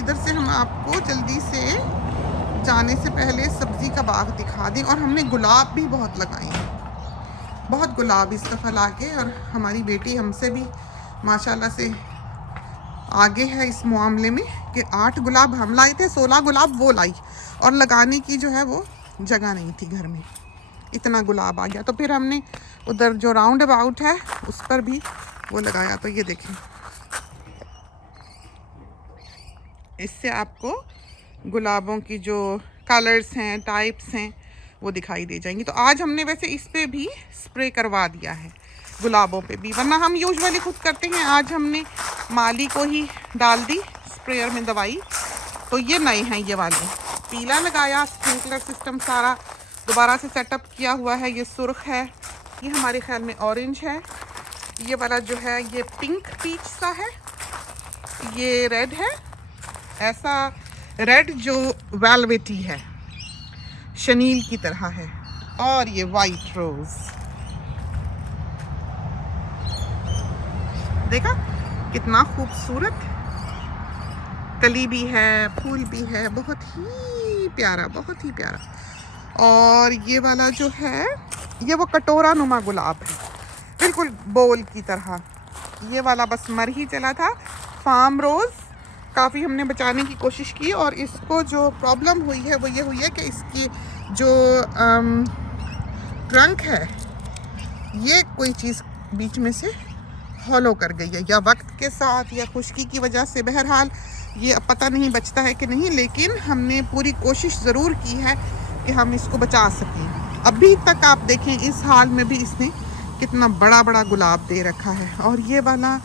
इधर से हम आपको जल्दी से जाने से पहले सब्ज़ी का बाग दिखा दें। और हमने गुलाब भी बहुत लगाए हैं, बहुत गुलाब इस दफ़ा लाके। और हमारी बेटी हमसे भी माशाल्लाह से आगे है इस मामले में कि 8 गुलाब हम लाए थे, 16 गुलाब वो लाई, और लगाने की जो है वो जगह नहीं थी घर में, इतना गुलाब आ गया। तो फिर हमने उधर जो राउंड अबाउट है उस पर भी वो लगाया। तो ये देखें, इससे आपको गुलाबों की जो कलर्स हैं, टाइप्स हैं, वो दिखाई दे जाएंगी। तो आज हमने वैसे इस पे भी स्प्रे करवा दिया है, गुलाबों पे भी, वरना हम यूजुअली खुद करते हैं। आज हमने माली को ही डाल दी स्प्रेयर में दवाई। तो ये नए हैं, ये वाले पीला लगाया, स्प्रिंकलर सिस्टम सारा दोबारा से सेटअप किया हुआ है। ये सुर्ख है, ये हमारे ख्याल में ऑरेंज है, ये वाला जो है ये पिंक पीच सा है, ये रेड है, ऐसा रेड जो वेलवेटी है, शनील की तरह है, और ये वाइट रोज। देखा कितना खूबसूरत, कली भी है, फूल भी है, बहुत ही प्यारा, बहुत ही प्यारा। और ये वाला जो है ये वो कटोरा नुमा गुलाब है, बिल्कुल बोल की तरह। ये वाला बस मर ही चला था। फार्म रोज़ काफ़ी हमने बचाने की कोशिश की, और इसको जो प्रॉब्लम हुई है वो ये हुई है कि इसकी जो ट्रंक है ये कोई चीज़ बीच में से हॉलो कर गई है, या वक्त के साथ या खुश्की की वजह से। बहरहाल ये अब पता नहीं बचता है कि नहीं, लेकिन हमने पूरी कोशिश ज़रूर की है कि हम इसको बचा सकें। अभी तक आप देखें इस हाल में भी इसने कितना बड़ा बड़ा गुलाब दे रखा है। और ये वाला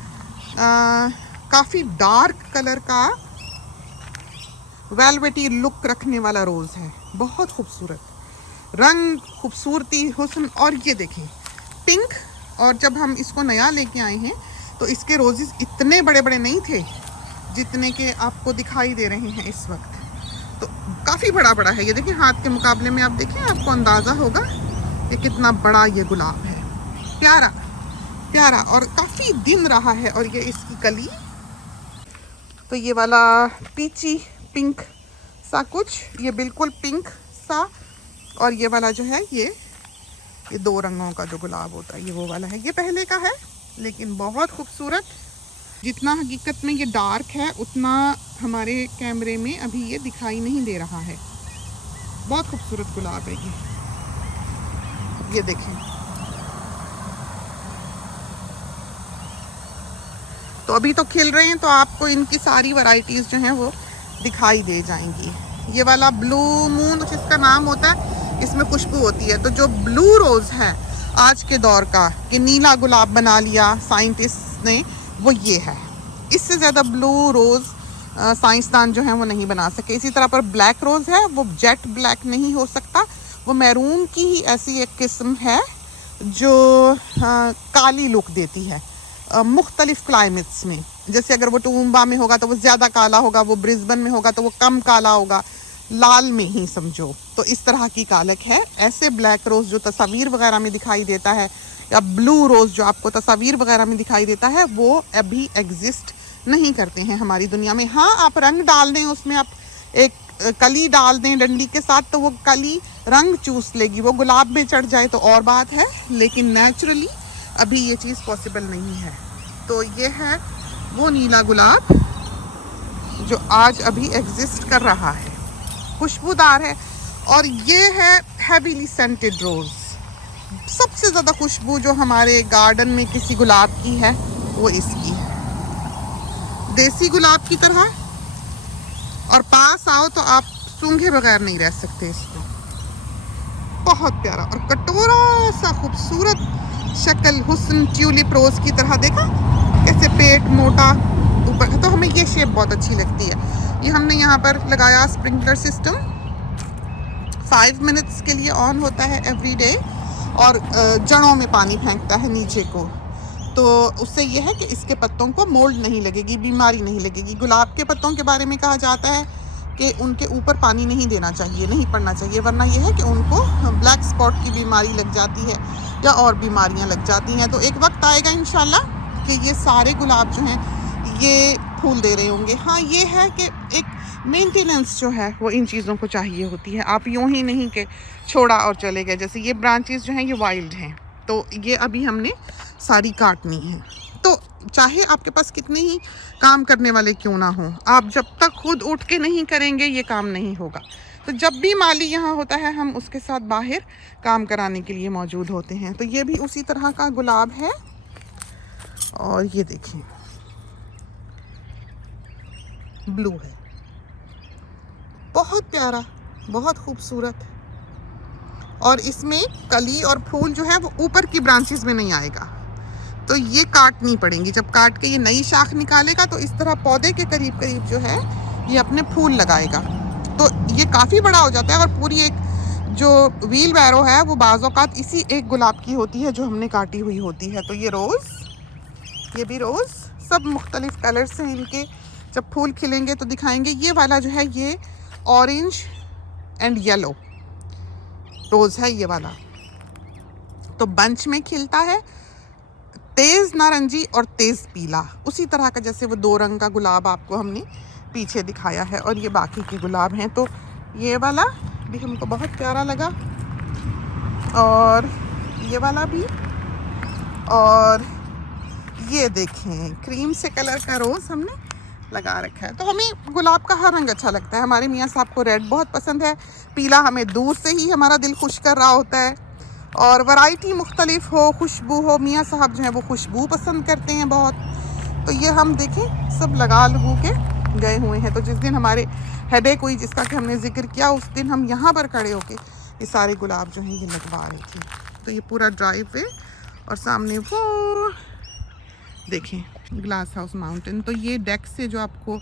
काफ़ी डार्क कलर का वेलवेटी लुक रखने वाला रोज़ है, बहुत खूबसूरत रंग, खूबसूरती, हुस्न। और ये देखें पिंक, और जब हम इसको नया लेके आए हैं तो इसके रोजेस इतने बड़े बड़े नहीं थे जितने के आपको दिखाई दे रहे हैं इस वक्त। तो काफ़ी बड़ा बड़ा है, ये देखिए हाथ के मुकाबले में आप देखें, आपको अंदाज़ा होगा कि कितना बड़ा ये गुलाब है, प्यारा प्यारा, और काफ़ी दिन रहा है। और ये इसकी कली, तो ये वाला पीची पिंक सा कुछ, ये बिल्कुल पिंक सा, और ये वाला जो है ये 2 रंगों का जो गुलाब होता है ये वो वाला है। ये पहले का है लेकिन बहुत खूबसूरत। जितना हकीकत में ये डार्क है उतना हमारे कैमरे में अभी ये दिखाई नहीं दे रहा है। बहुत खूबसूरत गुलाब है ये देखें। तो अभी तो खिल रहे हैं, तो आपको इनकी सारी वैरायटीज़ जो हैं वो दिखाई दे जाएंगी। ये वाला ब्लू मून जिसका नाम होता है, इसमें खुशबू होती है। तो जो ब्लू रोज़ है आज के दौर का, कि नीला गुलाब बना लिया साइंटिस्ट ने, वो ये है। इससे ज़्यादा ब्लू रोज़ साइंसदान जो हैं वो नहीं बना सके। इसी तरह पर ब्लैक रोज़ है, वो जेट ब्लैक नहीं हो सकता, वो मैरून की ही ऐसी एक किस्म है जो काली लुक देती है मुख्तलिफ क्लाइमेट्स में। जैसे अगर वो टूम्बा में होगा तो वो ज़्यादा काला होगा, वो ब्रिस्बेन में होगा तो वो कम काला होगा, लाल में ही समझो। तो इस तरह की कालक है। ऐसे ब्लैक रोज़ जो तस्वीर वगैरह में दिखाई देता है, या ब्लू रोज़ जो आपको तस्वीर वगैरह में दिखाई देता है, वो अभी एग्जिस्ट नहीं करते हैं हमारी दुनिया में। हाँ, आप रंग डाल दें, उसमें आप एक कली डाल दें डंडी के साथ, तो वो कली रंग चूस लेगी, वो गुलाब में चढ़ जाए तो और बात है, लेकिन नेचुरली अभी ये चीज़ पॉसिबल नहीं है। तो ये है वो नीला गुलाब जो आज अभी एग्जिस्ट कर रहा है, खुशबूदार है। और ये है हैवीली सेंटेड रोज़। सबसे ज़्यादा खुशबू जो हमारे गार्डन में किसी गुलाब की है वो इसकी है, देसी गुलाब की तरह। और पास आओ तो आप सूंघे बगैर नहीं रह सकते इसको। बहुत प्यारा और कटोरा सा खूबसूरत शक्ल, हुस्न, ट्यूलिप रोज़ की तरह। देखा कैसे पेट मोटा ऊपर, तो हमें ये शेप बहुत अच्छी लगती है। ये हमने यहाँ पर लगाया स्प्रिंकलर सिस्टम, 5 मिनट्स के लिए ऑन होता है एवरी डे, और जड़ों में पानी फेंकता है नीचे को। तो उससे ये है कि इसके पत्तों को मोल्ड नहीं लगेगी, बीमारी नहीं लगेगी। गुलाब के पत्तों के बारे में कहा जाता है कि उनके ऊपर पानी नहीं देना चाहिए, नहीं पड़ना चाहिए, वरना ये है कि उनको ब्लैक स्पॉट की बीमारी लग जाती है या और बीमारियां लग जाती हैं। तो एक वक्त आएगा इंशाल्लाह कि ये सारे गुलाब जो हैं ये फूल दे रहे होंगे। हाँ ये है कि एक मेंटेनेंस जो है वो इन चीज़ों को चाहिए होती है। आप यूं ही नहीं कि छोड़ा और चले गए। जैसे ये ब्रांचेस जो हैं ये वाइल्ड हैं, तो ये अभी हमने सारी काटनी है। तो चाहे आपके पास कितने ही काम करने वाले क्यों ना हो, आप जब तक खुद उठ के नहीं करेंगे ये काम नहीं होगा। तो जब भी माली यहाँ होता है हम उसके साथ बाहर काम कराने के लिए मौजूद होते हैं। तो ये भी उसी तरह का गुलाब है। और ये देखिए ब्लू है, बहुत प्यारा, बहुत खूबसूरत। और इसमें कली और फूल जो है वो ऊपर की ब्रांचेस में नहीं आएगा, तो ये काटनी पड़ेंगी। जब काट के ये नई शाख निकालेगा तो इस तरह पौधे के करीब करीब जो है ये अपने फूल लगाएगा। तो ये काफ़ी बड़ा हो जाता है। और पूरी एक जो व्हील बैरो है वो बाज़ औक़ात इसी एक गुलाब की होती है जो हमने काटी हुई होती है। तो ये रोज़, ये भी रोज़, सब मुख्तलिफ कलर्स हैं इनके। जब फूल खिलेंगे तो दिखाएंगे। ये वाला जो है ये ऑरेंज एंड येलो रोज़ है ये वाला, तो बंच में खिलता है, तेज़ नारंगी और तेज़ पीला, उसी तरह का जैसे वो 2 रंग का गुलाब आपको हमने पीछे दिखाया है। और ये बाकी के गुलाब हैं। तो ये वाला भी हमको बहुत प्यारा लगा, और ये वाला भी। और ये देखें क्रीम से कलर का रोज़ हमने लगा रखा है। तो हमें गुलाब का हर रंग अच्छा लगता है। हमारे मियाँ साहब को रेड बहुत पसंद है, पीला हमें दूर से ही हमारा दिल खुश कर रहा होता है। और वैरायटी मुख्तलिफ हो, खुशबू हो, मियाँ साहब जो है वो खुशबू पसंद करते हैं बहुत। तो ये हम देखें सब लगा लगू के गए हुए हैं। तो जिस दिन हमारे हेडेक हुई जिसका कि हमने जिक्र किया, उस दिन हम यहाँ पर खड़े होके ये सारे गुलाब जो हैं ये लगवा रहे थे। तो ये पूरा ड्राइव वे और सामने वो देखें ग्लास हाउस माउंटेन। तो ये डेक से जो आपको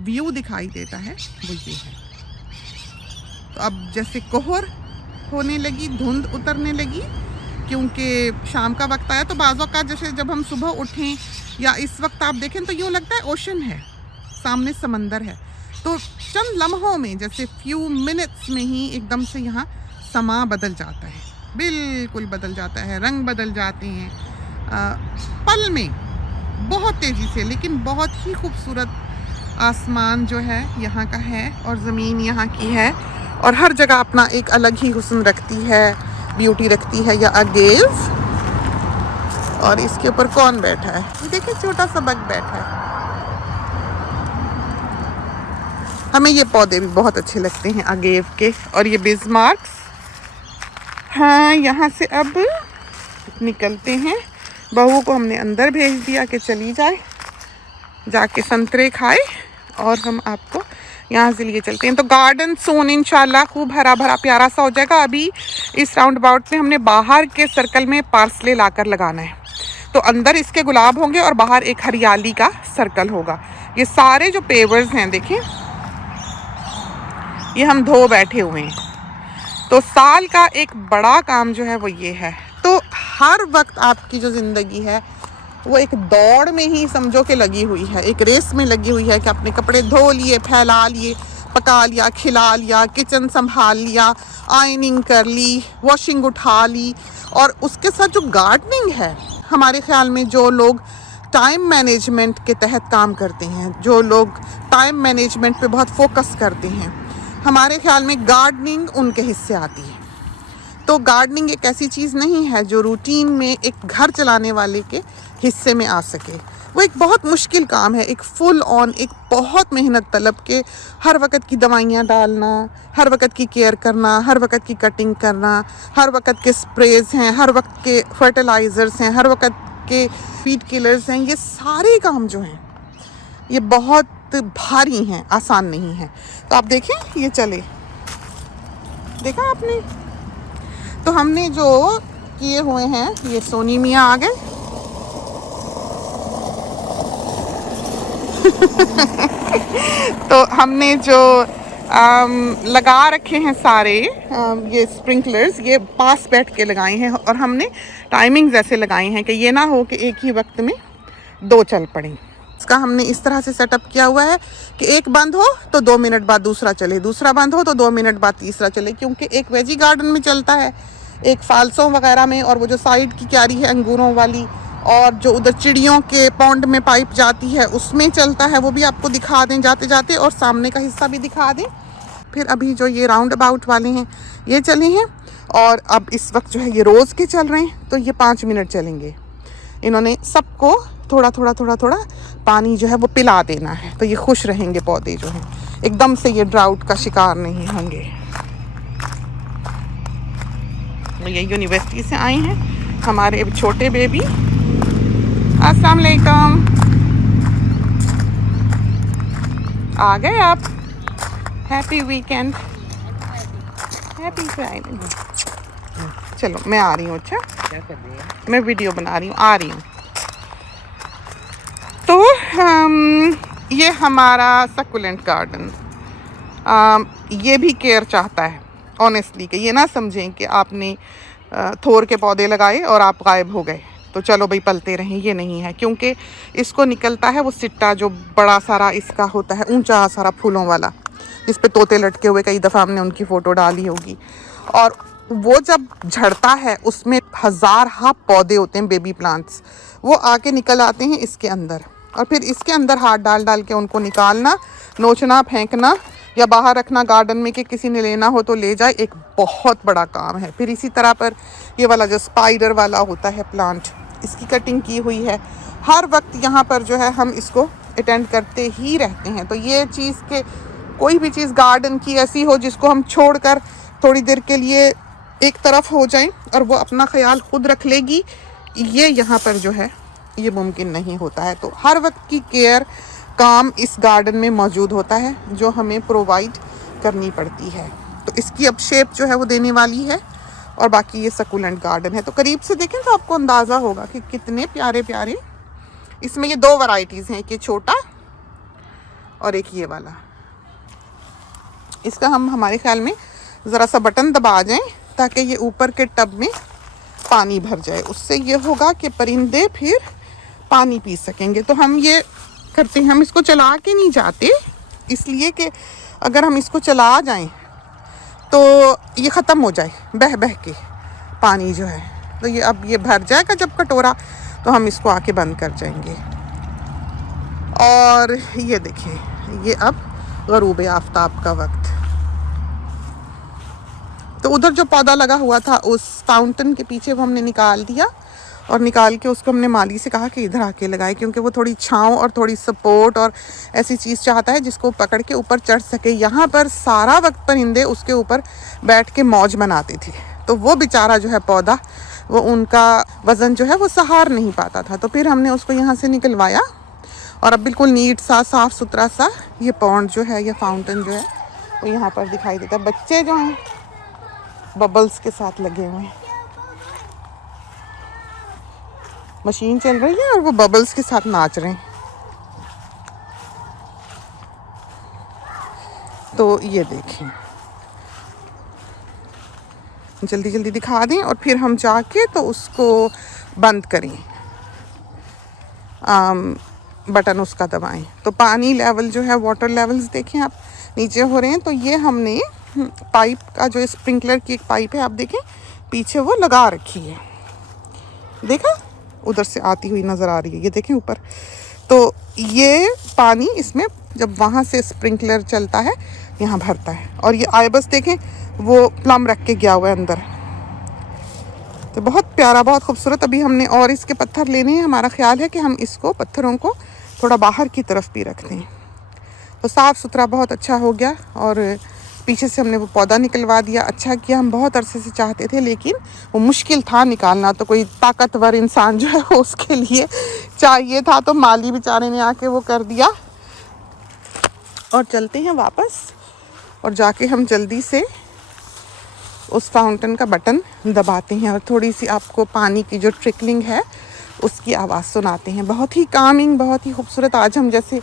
व्यू दिखाई देता है वो ये है। तो अब जैसे कोहर होने लगी, धुंध उतरने लगी, क्योंकि शाम का वक्त आया। तो बाज़ों का जैसे जब हम सुबह उठें या इस वक्त आप देखें तो यूँ लगता है ओशन है, सामने समंदर है। तो चंद लम्हों में, जैसे फ्यू मिनट्स में ही एकदम से यहाँ समा बदल जाता है, बिल्कुल बदल जाता है, रंग बदल जाते हैं पल में, बहुत तेज़ी से। लेकिन बहुत ही खूबसूरत आसमान जो है यहाँ का है और ज़मीन यहाँ की है। और हर जगह अपना एक अलग ही हुस्न रखती है, ब्यूटी रखती है। या अगेव, और इसके ऊपर कौन बैठा है, देखिए छोटा सा बग बैठा है। हमें ये पौधे भी बहुत अच्छे लगते हैं अगेव के। और ये बिस्मार्क्स। हाँ यहाँ से अब निकलते हैं। बहू को हमने अंदर भेज दिया कि चली जाए, जाके संतरे खाए, और हम आपको यहाँ से लिए चलते हैं। तो गार्डन सोन इंशाल्लाह खूब हरा भरा प्यारा सा हो जाएगा। अभी इस राउंड अबाउट में हमने बाहर के सर्कल में पार्सले लाकर लगाना है। तो अंदर इसके गुलाब होंगे और बाहर एक हरियाली का सर्कल होगा। ये सारे जो पेवर्स हैं देखें, ये हम धो बैठे हुए हैं। तो साल का एक बड़ा काम जो है वो ये है। तो हर वक्त आपकी जो ज़िंदगी है वो एक दौड़ में ही समझो कि लगी हुई है, एक रेस में लगी हुई है कि अपने कपड़े धो लिए, फैला लिए, पका लिया, खिला लिया, किचन संभाल लिया, आयनिंग कर ली, वॉशिंग उठा ली। और उसके साथ जो गार्डनिंग है, हमारे ख्याल में जो लोग टाइम मैनेजमेंट के तहत काम करते हैं, जो लोग टाइम मैनेजमेंट पे बहुत फोकस करते हैं, हमारे ख्याल में गार्डनिंग उनके हिस्से आती है। तो गार्डनिंग एक ऐसी चीज़ नहीं है जो रूटीन में एक घर चलाने वाले के हिस्से में आ सके। वो एक बहुत मुश्किल काम है, एक फुल ऑन, एक बहुत मेहनत तलब के, हर वक्त की दवाइयाँ डालना, हर वक्त की केयर करना, हर वक्त की कटिंग करना, हर वक्त के स्प्रेज हैं, हर वक्त के फर्टिलाइज़र्स हैं, हर वक्त के फीड किलर्स हैं। ये सारे काम जो हैं ये बहुत भारी हैं, आसान नहीं है। तो आप देखें ये चले, देखा आपने। तो हमने जो किए हुए हैं, ये सोनी मियाँ आ गए। तो हमने जो लगा रखे हैं सारे ये स्प्रिंकलर्स, ये पास बैठ के लगाए हैं। और हमने टाइमिंग्स ऐसे लगाए हैं कि ये ना हो कि एक ही वक्त में 2 चल पड़ें। इसका हमने इस तरह से सेटअप किया हुआ है कि एक बंद हो तो 2 मिनट बाद दूसरा चले, दूसरा बंद हो तो 2 मिनट बाद तीसरा चले। क्योंकि एक वेजी गार्डन में चलता है, एक फालसों वगैरह में, और वो जो साइड की क्यारी है अंगूरों वाली और जो उधर चिड़ियों के पॉन्ड में पाइप जाती है उसमें चलता है, वो भी आपको दिखा दें जाते जाते, और सामने का हिस्सा भी दिखा दें। फिर अभी जो ये राउंड अबाउट वाले हैं ये चले हैं, और अब इस वक्त जो है ये रोज़ के चल रहे हैं, तो ये 5 मिनट चलेंगे। इन्होंने सबको थोड़ा थोड़ा थोड़ा थोड़ा पानी जो है वो पिला देना है, तो ये खुश रहेंगे पौधे जो हैं, एकदम से ये ड्राउट का शिकार नहीं होंगे। ये यूनिवर्सिटी से आए हैं हमारे छोटे बेबी। अस्सलाम वालेकुम, आ गए आप? Happy weekend, happy Friday. चलो मैं आ रही हूँ। अच्छा क्या कर रही है? मैं वीडियो बना रही हूँ, आ रही हूँ। तो ये हमारा सक्कुलेंट गार्डन ये भी केयर चाहता है ऑनेस्टली, कि ये ना समझें कि आपने थोर के पौधे लगाए और आप गायब हो गए तो चलो भाई पलते रहें, ये नहीं है। क्योंकि इसको निकलता है वो सिट्टा जो बड़ा सारा इसका होता है, ऊंचा सारा फूलों वाला, जिस पे तोते लटके हुए, कई दफ़ा हमने उनकी फ़ोटो डाली होगी। और वो जब झड़ता है उसमें हज़ार पौधे होते हैं, बेबी प्लांट्स, वो आके निकल आते हैं इसके अंदर, और फिर इसके अंदर हाथ डाल डाल के उनको निकालना, नोचना, फेंकना या बाहर रखना गार्डन में कि किसी ने लेना हो तो ले जाए, एक बहुत बड़ा काम है। फिर इसी तरह पर ये वाला जो स्पाइडर वाला होता है प्लांट, इसकी कटिंग की हुई है। हर वक्त यहाँ पर जो है हम इसको अटेंड करते ही रहते हैं। तो ये चीज़ के कोई भी चीज़ गार्डन की ऐसी हो जिसको हम छोड़कर थोड़ी देर के लिए एक तरफ हो जाएं और वो अपना ख्याल खुद रख लेगी, ये यहाँ पर जो है ये मुमकिन नहीं होता है। तो हर वक्त की केयर काम इस गार्डन में मौजूद होता है जो हमें प्रोवाइड करनी पड़ती है। तो इसकी अब शेप जो है वो देने वाली है, और बाकी ये सक्कुलेंट गार्डन है। तो करीब से देखें तो आपको अंदाज़ा होगा कि कितने प्यारे प्यारे, इसमें ये 2 वैरायटीज़ हैं, एक ये छोटा और एक ये वाला। इसका हम हमारे ख्याल में ज़रा सा बटन दबा जाएं ताकि ये ऊपर के टब में पानी भर जाए, उससे ये होगा कि परिंदे फिर पानी पी सकेंगे। तो हम ये करते हैं, हम इसको चला के नहीं जाते, इसलिए कि अगर हम इसको चला जाएं तो ये ख़त्म हो जाए बह बह के पानी जो है। तो ये अब ये भर जाएगा जब कटोरा, तो हम इसको आके बंद कर जाएंगे। और ये देखिए, ये अब ग़रूब आफ्ताब का वक्त। तो उधर जो पौधा लगा हुआ था उस फाउंटेन के पीछे वो हमने निकाल दिया, और निकाल के उसको हमने माली से कहा कि इधर आके लगाए, क्योंकि वो थोड़ी छांव और थोड़ी सपोर्ट और ऐसी चीज़ चाहता है जिसको पकड़ के ऊपर चढ़ सके। यहाँ पर सारा वक्त परिंदे उसके ऊपर बैठ के मौज बनाते थे, तो वो बेचारा जो है पौधा, वो उनका वज़न जो है वो सहार नहीं पाता था। तो फिर हमने उसको यहाँ से निकलवाया, और अब बिल्कुल नीट सा साफ़ सुथरा सा ये पॉन्ड जो है, ये फाउंटेन जो है वो यहाँ पर दिखाई देता है। बच्चे जो हैं बबल्स के साथ लगे हुए हैं, मशीन चल रही है और वो बबल्स के साथ नाच रहे हैं। तो ये देखें, जल्दी जल्दी दिखा दें और फिर हम जाके तो उसको बंद करें, बटन उसका दबाएं। तो पानी लेवल जो है, वाटर लेवल्स देखें आप नीचे हो रहे हैं। तो ये हमने पाइप का जो स्प्रिंकलर की एक पाइप है, आप देखें पीछे वो लगा रखी है, देखा उधर से आती हुई नज़र आ रही है, ये देखें ऊपर। तो ये पानी इसमें जब वहाँ से स्प्रिंकलर चलता है यहाँ भरता है। और ये आइबस देखें वो प्लम रख के गया हुआ है अंदर, तो बहुत प्यारा, बहुत खूबसूरत। अभी हमने और इसके पत्थर लेने हैं, हमारा ख्याल है कि हम इसको पत्थरों को थोड़ा बाहर की तरफ भी रखते हैं। तो साफ़ सुथरा बहुत अच्छा हो गया, और पीछे से हमने वो पौधा निकलवा दिया। अच्छा किया, हम बहुत अरसे से चाहते थे लेकिन वो मुश्किल था निकालना, तो कोई ताकतवर इंसान जो है उसके लिए चाहिए था, तो माली बेचारे ने आके वो कर दिया। और चलते हैं वापस, और जाके हम जल्दी से उस फाउंटेन का बटन दबाते हैं और थोड़ी सी आपको पानी की जो ट्रिकलिंग है उसकी आवाज़ सुनाते हैं। बहुत ही कामिंग, बहुत ही खूबसूरत। आज हम जैसे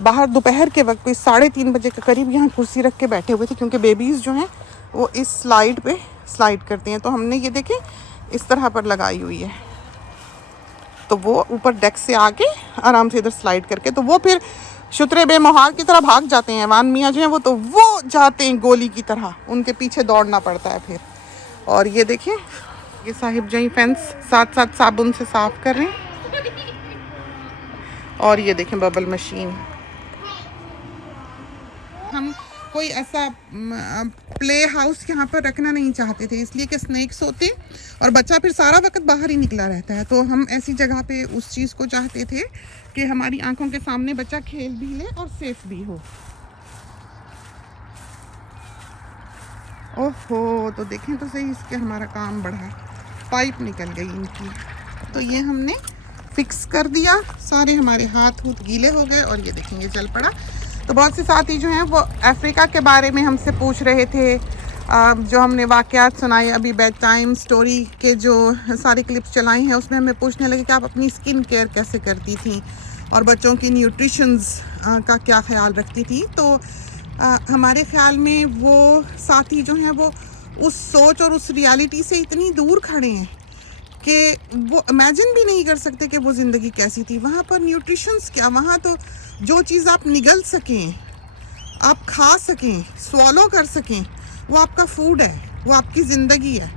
बाहर दोपहर के वक्त कोई 3:30 बजे के करीब यहाँ कुर्सी रख के बैठे हुए थे, क्योंकि बेबीज़ जो हैं वो इस स्लाइड पे स्लाइड करते हैं। तो हमने ये देखें इस तरह पर लगाई हुई है, तो वो ऊपर डेक से आके आराम से इधर स्लाइड करके, तो वो फिर शुतरे बेमोहार की तरह भाग जाते हैं। वान मियाँ जो हैं वो जाते हैं गोली की तरह, उनके पीछे दौड़ना पड़ता है फिर। और ये देखिए, ये साहिब जहीं फेंस साथ साथ साबुन से साफ़ कर रहे हैं। और ये देखें बबल मशीन। हम कोई ऐसा प्ले हाउस यहाँ पर रखना नहीं चाहते थे, इसलिए कि स्नेक्स होते और बच्चा फिर सारा वक्त बाहर ही निकला रहता है। तो हम ऐसी जगह पे उस चीज़ को चाहते थे कि हमारी आंखों के सामने बच्चा खेल भी ले और सेफ भी हो। ओहो, तो देखें तो सही, इसके हमारा काम बढ़ा, पाइप निकल गई इनकी। तो ये हमने फिक्स कर दिया, सारे हमारे हाथ गीले हो गए और ये देखेंगे चल पड़ा। तो बहुत से साथी जो हैं वो अफ्रीका के बारे में हमसे पूछ रहे थे, जो हमने वाक़यात सुनाए अभी बेड टाइम स्टोरी के जो सारी क्लिप्स चलाई हैं उसमें हमें पूछने लगे कि आप अपनी स्किन केयर कैसे करती थी और बच्चों की न्यूट्रिशंस का क्या ख्याल रखती थी। तो हमारे ख्याल में वो साथी जो हैं वो उस सोच और उस रियलिटी से इतनी दूर खड़े हैं कि वो इमेजिन भी नहीं कर सकते कि वो ज़िंदगी कैसी थी। वहाँ पर न्यूट्रिशंस क्या, वहाँ तो जो चीज़ आप निगल सकें, आप खा सकें, स्वॉलो कर सकें, वो आपका फूड है, वो आपकी ज़िंदगी है।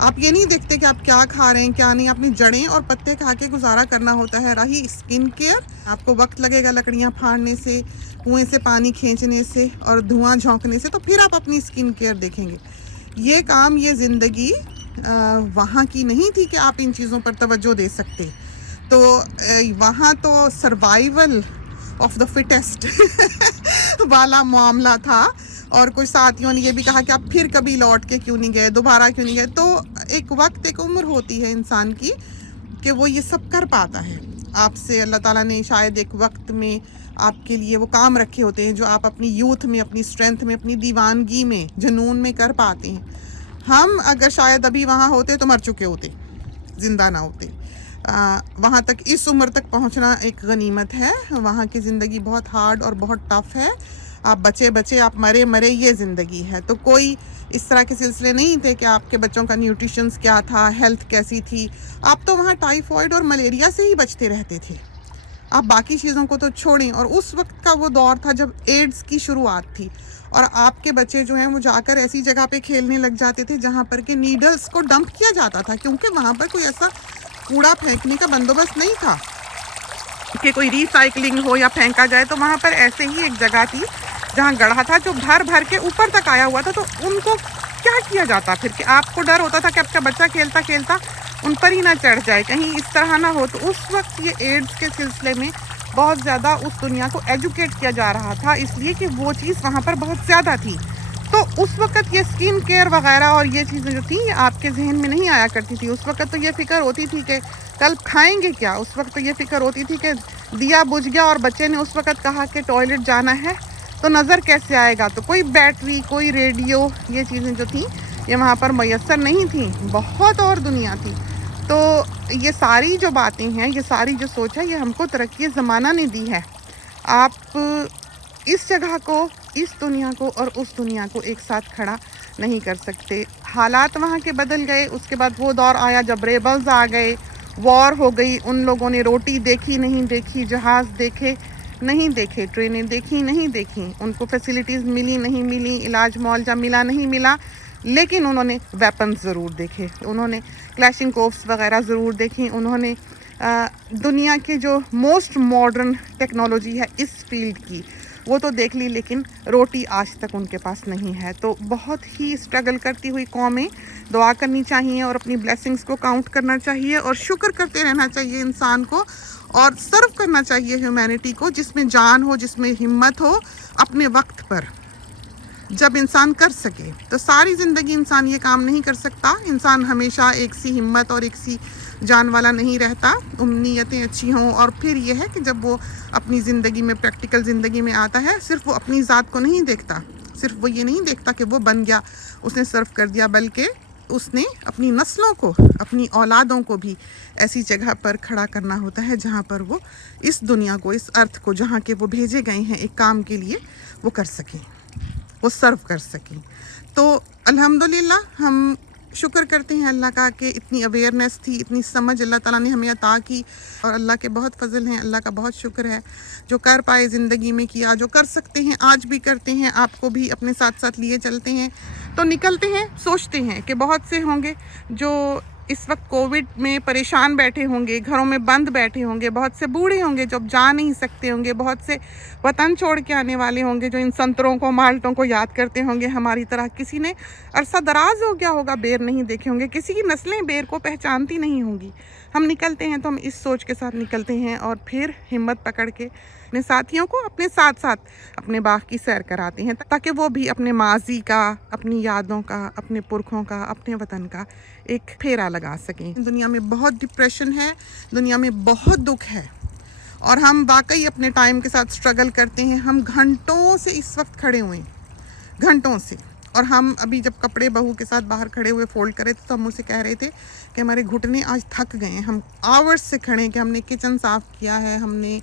आप ये नहीं देखते कि आप क्या खा रहे हैं क्या नहीं, अपनी जड़ें और पत्ते खा के गुजारा करना होता है। रही स्किन केयर, आपको वक्त लगेगा लकड़ियाँ फाड़ने से, कुएं से पानी खींचने से और धुआं झोंकने से, तो फिर आप अपनी स्किन केयर देखेंगे। ये काम, ये ज़िंदगी वहाँ की नहीं थी कि आप इन चीज़ों पर तवज्जो दे सकते। तो वहाँ तो सर्वाइवल ऑफ द फिटेस्ट वाला मामला था। और कुछ साथियों ने ये भी कहा कि आप फिर कभी लौट के क्यों नहीं गए, दोबारा क्यों नहीं गए। तो एक वक्त, एक उम्र होती है इंसान की कि वो ये सब कर पाता है। आपसे अल्लाह ताला ने शायद एक वक्त में आपके लिए वो काम रखे होते हैं जो आप अपनी यूथ में, अपनी स्ट्रेंथ में, अपनी दीवानगी में, जुनून में कर पाते हैं। हम अगर शायद अभी वहाँ होते तो मर चुके होते, ज़िंदा ना होते। वहाँ तक, इस उम्र तक पहुँचना एक गनीमत है। वहाँ की ज़िंदगी बहुत हार्ड और बहुत टफ़ है। आप बचे बचे, आप मरे मरे, ये ज़िंदगी है। तो कोई इस तरह के सिलसिले नहीं थे कि आपके बच्चों का न्यूट्रिशंस क्या था, हेल्थ कैसी थी। आप तो वहाँ टाइफॉइड और मलेरिया से ही बचते रहते थे। आप बाकी चीज़ों को तो छोड़ें। और उस वक्त का वो दौर था जब एड्स की शुरुआत थी और आपके बच्चे जो हैं वो जाकर ऐसी जगह पे खेलने लग जाते थे जहाँ पर के नीडल्स को डंप किया जाता था, क्योंकि वहाँ पर कोई ऐसा कूड़ा फेंकने का बंदोबस्त नहीं था कि कोई रिसाइकलिंग हो या फेंका जाए। तो वहाँ पर ऐसे ही एक जगह थी जहाँ गड्ढा था जो भर भर के ऊपर तक आया हुआ था। तो उनको क्या किया जाता फिर, कि आपको डर होता था कि आपका बच्चा खेलता खेलता उन पर ही ना चढ़ जाए, कहीं इस तरह ना हो। तो उस वक्त ये एड्स के सिलसिले में बहुत ज़्यादा उस दुनिया को एजुकेट किया जा रहा था, इसलिए कि वो चीज़ वहाँ पर बहुत ज़्यादा थी। तो उस वक्त ये स्किन केयर वगैरह और ये चीज़ें जो थी ये आपके जहन में नहीं आया करती थी। उस वक्त तो ये फ़िक्र होती थी कि कल खाएंगे क्या। उस वक्त तो ये फ़िक्र होती थी कि दिया बुझ गया और बच्चे ने उस वक्त कहा कि टॉयलेट जाना है, तो नज़र कैसे आएगा। तो कोई बैटरी, कोई रेडियो, ये चीज़ें जो थी ये वहाँ पर मैसर नहीं थी, बहुत और दुनिया थी। तो ये सारी जो बातें हैं, ये सारी जो सोच है, ये हमको तरक्की ज़माना ने दी है। आप इस जगह को, इस दुनिया को और उस दुनिया को एक साथ खड़ा नहीं कर सकते। हालात वहाँ के बदल गए। उसके बाद वो दौर आया जब रेबल्स आ गए, वॉर हो गई। उन लोगों ने रोटी देखी नहीं देखी, जहाज़ देखे नहीं देखे, ट्रेनें देखी नहीं देखी, उनको फैसिलिटीज़ मिली नहीं मिली, इलाज मुआवजा मिला नहीं मिला, लेकिन उन्होंने वेपन्स ज़रूर देखे, उन्होंने क्लैशिंग कोफ्स वगैरह ज़रूर देखी, उन्होंने दुनिया के जो मोस्ट मॉडर्न टेक्नोलॉजी है इस फील्ड की वो तो देख ली, लेकिन रोटी आज तक उनके पास नहीं है। तो बहुत ही स्ट्रगल करती हुई कौमें, दुआ करनी चाहिए और अपनी ब्लेसिंग्स को काउंट करना चाहिए और शुक्र करते रहना चाहिए इंसान को और सर्व करना चाहिए ह्यूमैनिटी को, जिसमें जान हो, जिसमें हिम्मत हो, अपने वक्त पर जब इंसान कर सके। तो सारी ज़िंदगी इंसान ये काम नहीं कर सकता। इंसान हमेशा एक सी हिम्मत और एक सी जान वाला नहीं रहता। उम्मीदें अच्छी हों और फिर यह है कि जब वो अपनी ज़िंदगी में, प्रैक्टिकल ज़िंदगी में आता है, सिर्फ वो अपनी ज़ात को नहीं देखता, सिर्फ वो ये नहीं देखता कि वो बन गया, उसने सर्व कर दिया, बल्कि उसने अपनी नस्लों को, अपनी औलादों को भी ऐसी जगह पर खड़ा करना होता है जहाँ पर वो इस दुनिया को, इस अर्थ को, जहाँ के वो भेजे गए हैं एक काम के लिए, वो कर सकें, वो सर्व कर सकें। तो अल्हम्दुलिल्लाह हम शुक्र करते हैं अल्लाह का कि इतनी अवेयरनेस थी, इतनी समझ अल्लाह ताला ने हमें अता की और अल्लाह के बहुत फजल हैं, अल्लाह का बहुत शुक्र है। जो कर पाए ज़िंदगी में किया, जो कर सकते हैं आज भी करते हैं, आपको भी अपने साथ साथ लिए चलते हैं। तो निकलते हैं, सोचते हैं कि बहुत से होंगे जो इस वक्त कोविड में परेशान बैठे होंगे, घरों में बंद बैठे होंगे, बहुत से बूढ़े होंगे जो अब जा नहीं सकते होंगे, बहुत से वतन छोड़ के आने वाले होंगे जो इन संतरों को, माल्टों को याद करते होंगे हमारी तरह। किसी ने अरसा दराज हो गया होगा बेर नहीं देखे होंगे, किसी की नस्लें बेर को पहचानती नहीं होंगी। हम निकलते हैं तो हम इस सोच के साथ निकलते हैं और फिर हिम्मत पकड़ के अपने साथियों को अपने साथ साथ अपने बाग की सैर कराते हैं, ताकि वो भी अपने माजी का, अपनी यादों का, अपने पुरखों का, अपने वतन का एक फेरा लगा सकें। दुनिया में बहुत डिप्रेशन है, दुनिया में बहुत दुख है और हम वाकई अपने टाइम के साथ स्ट्रगल करते हैं। हम घंटों से इस वक्त खड़े हुए हैं, घंटों से। और हम अभी जब कपड़े बहू के साथ बाहर खड़े हुए फोल्ड करे थे तो हम उसे कह रहे थे कि हमारे घुटने आज थक गए हैं। हम आवर्स से खड़े हैं कि हमने किचन साफ़ किया है, हमने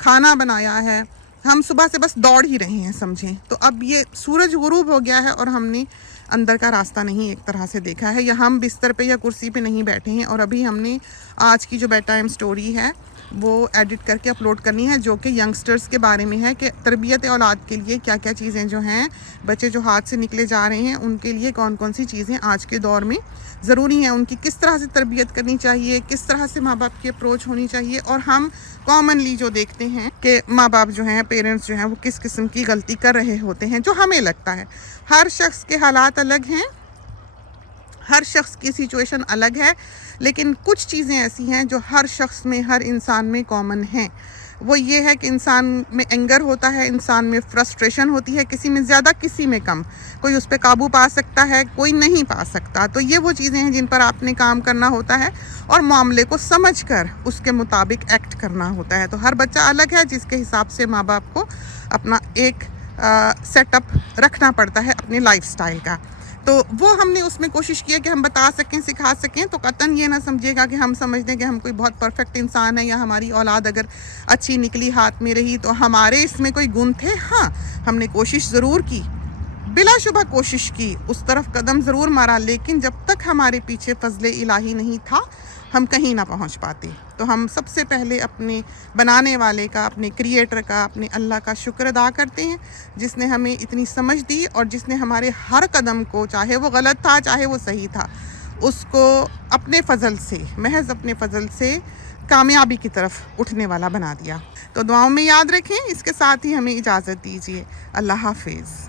खाना बनाया है, हम सुबह से बस दौड़ ही रहे हैं समझें। तो अब ये सूरज गुरूब हो गया है और हमने अंदर का रास्ता नहीं एक तरह से देखा है, या हम बिस्तर पे या कुर्सी पे नहीं बैठे हैं। और अभी हमने आज की जो बेड टाइम स्टोरी है वो एडिट करके अपलोड करनी है, जो कि यंगस्टर्स के बारे में है कि तरबियत औलाद के लिए क्या क्या चीज़ें जो हैं, बच्चे जो हाथ से निकले जा रहे हैं उनके लिए कौन कौन सी चीज़ें आज के दौर में ज़रूरी हैं, उनकी किस तरह से तरबियत करनी चाहिए, किस तरह से माँ बाप की अप्रोच होनी चाहिए। और हम कॉमनली जो देखते हैं कि माँ बाप जो हैं, पेरेंट्स जो हैं, वो किस किस्म की गलती कर रहे होते हैं, जो हमें लगता है। हर शख्स के हालात अलग हैं, हर शख्स की सिचुएशन अलग है, लेकिन कुछ चीज़ें ऐसी हैं जो हर शख्स में, हर इंसान में कॉमन हैं। वो ये है कि इंसान में एंगर होता है, इंसान में फ्रस्ट्रेशन होती है, किसी में ज़्यादा किसी में कम। कोई उस पर काबू पा सकता है, कोई नहीं पा सकता। तो ये वो चीज़ें हैं जिन पर आपने काम करना होता है और मामले को समझकर उसके मुताबिक एक्ट करना होता है। तो हर बच्चा अलग है, जिसके हिसाब से माँ बाप को अपना एक सेटअप रखना पड़ता है अपने लाइफस्टाइल का। तो वो हमने उसमें कोशिश की है कि हम बता सकें, सिखा सकें। तो कतन ये ना समझिएगा कि हम समझते हैं कि हम कोई बहुत परफेक्ट इंसान है, या हमारी औलाद अगर अच्छी निकली, हाथ में रही, तो हमारे इसमें कोई गुण थे। हाँ, हमने कोशिश ज़रूर की, बिलाशुबा कोशिश की, उस तरफ कदम ज़रूर मारा, लेकिन जब तक हमारे पीछे फजले इलाही नहीं था हम कहीं ना पहुंच पाते। तो हम सबसे पहले अपने बनाने वाले का, अपने क्रिएटर का, अपने अल्लाह का शुक्र अदा करते हैं, जिसने हमें इतनी समझ दी और जिसने हमारे हर कदम को, चाहे वो गलत था चाहे वो सही था, उसको अपने फ़ज़ल से, महज अपने फ़ज़ल से कामयाबी की तरफ उठने वाला बना दिया। तो दुआओं में याद रखें। इसके साथ ही हमें इजाज़त दीजिए। अल्लाह हाफिज़।